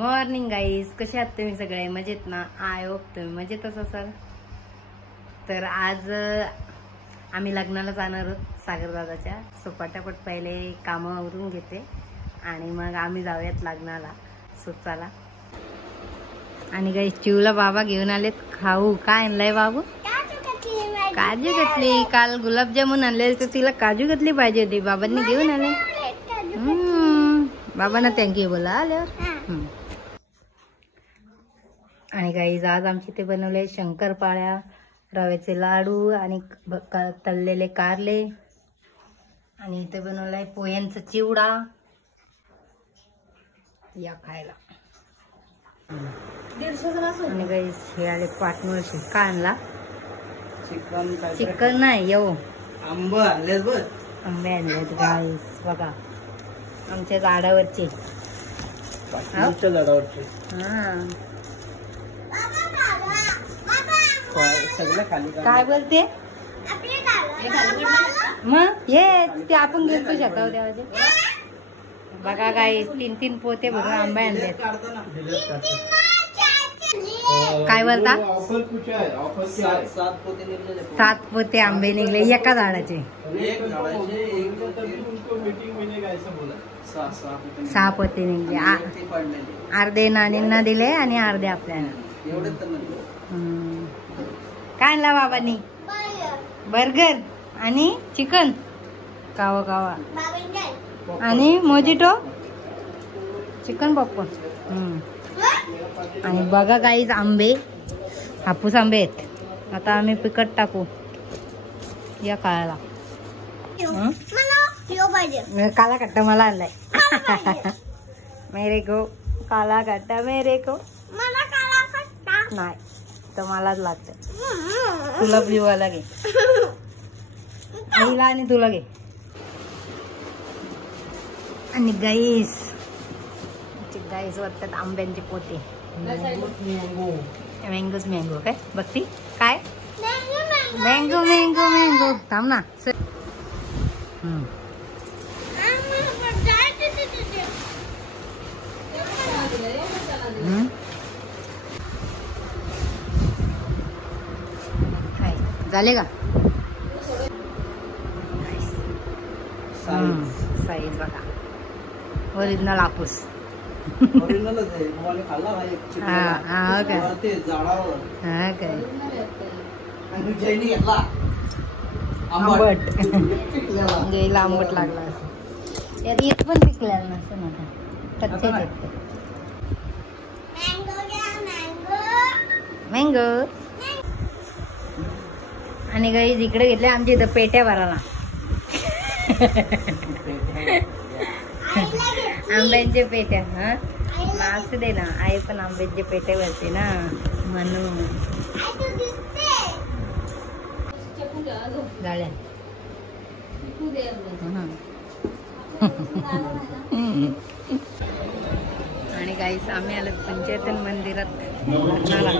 Morning guys, कसे आहात तुम्ही सगळे? मजेत ना? आय होप तुम्ही मजेतच असाल. तर आज आम्ही लग्नाला जाणार आहोत सागर दादाच्या. सो पटापट पहिले कामं आवरून घेते आणि मग आम्ही जाऊयात लग्नाला. सो चला. आणि गाईज चिवला बाबा घेऊन आलेत खाऊ. काय आणलंय बाबू? काजू कतली. काल गुलाबजामुन आणले तर तिला काजू कतली पाहिजे होती, बाबांनी घेऊन आले. बाबांना थँक्यू बोला आल्यावर. आणि गाईज आज आमचे ते बनवले शंकरपाळ्या, रव्याचे लाडू आणि तळलेले कारले. आणि इथे बनवलाय पोह्यांचा चिवडा. या खायला. आणि गाईज हे आले पाटनूळ. काय आणला? चिकन नाही येऊ, आंबे आणलेत गाईज. बघा आमच्या झाडावरचे. हा काय बोलते मग? ये ते आपण घेतो शेतावर देवाचे. बघा गाईज 3-3 पोते भरून आंबे आणले. काय बोलता? 7 पोते आंबे निघले एका झाडाचे. 6 पोते निघले. अर्धे नानींना दिले आणि अर्धे आपल्याला. काय आणला बाबांनी? बर्गर आणि चिकन कावा कावा आणि मोजिटो, चिकन पॉपकॉर्न. आणि बघा गाईज आंबे, हापूस आंबे आहेत. आता आम्ही पिकट टाकू या काळाला. काला कट्टा मला आणलाय. मेरे को काला कट्टा, मेरे को नाही तर मलाच लागतं. तुला पिवायला घे, आईला आणि तुला घे. आणि गाईस वाटतात आंब्यांचे पोते. मँगोच मँगो काय बघती काय? Mango mango mango. थांब ना. झाले का? साईज बघा, ओरिजिनल हापूस. आंबट जैला आंबट लागला. यात येत पण पिकलेला नसतं ना, कच्चेच येत. मँगो. आणि गाईज इकडे घेतले आमच्या इथं पेट्या भरायला. आंब्यांचे पेट्या. हा असू दे ना, आई पण आंब्यांचे पेट्या भरते ना म्हणून. गाड्या आणि गाईस आम्ही आलो पंचेतन मंदिरात लग्नाला.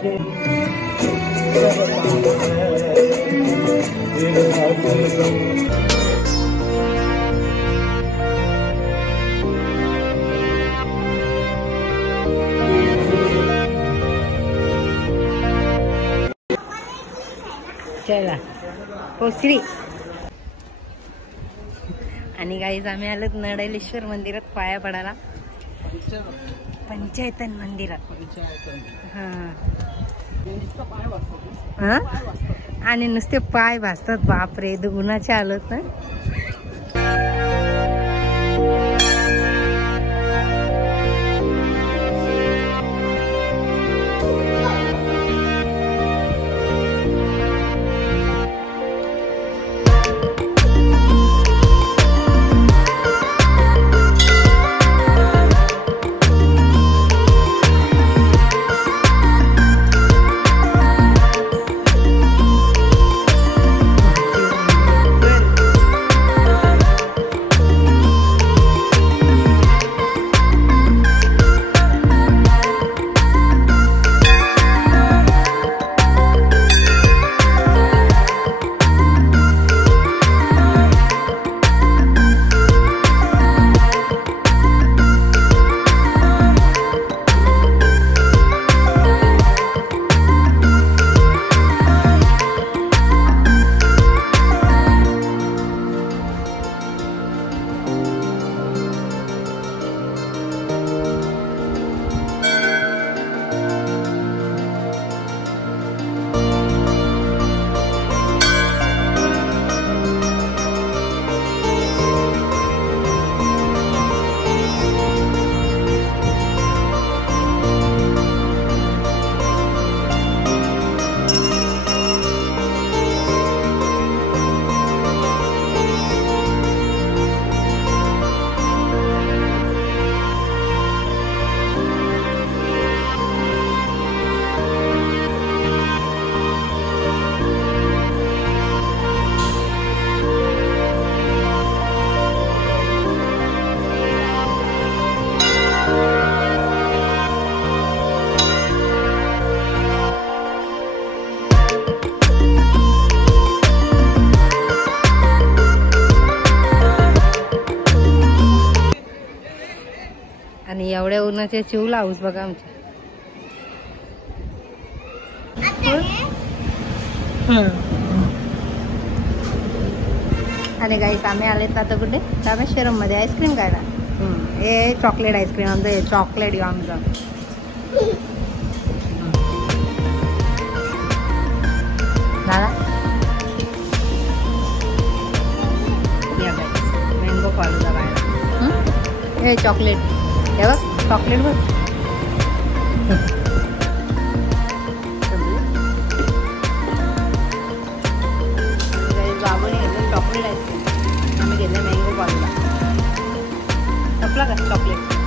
चला पोचली. आणि गाईज आम्ही आलोत नडलेश्वर मंदिरात पाया पडायला. पंचायतन मंदिरात. हा आणि नुसते पाय भासतात. बापरे दुगुणाचे आलोत ना. आणि एवढ्या उन्हाचे चिवला हाऊस बघा आमच्या. आणि गाईस आम्ही आलेत आता कुठे रामेश्वरम मध्ये आईस्क्रीम खायला. हे चॉकलेट आईस्क्रीम आमचं. हे चॉकलेट घेऊ आमचं. दादा मँगो फालुदा खायला. हे चॉकलेट हे बघ चॉकलेट बघ. बाबूने घेतलं चॉकलेट आईस्क्रीम. आम्ही घेतलं मँगो फालुदा. संपला का चॉकलेट.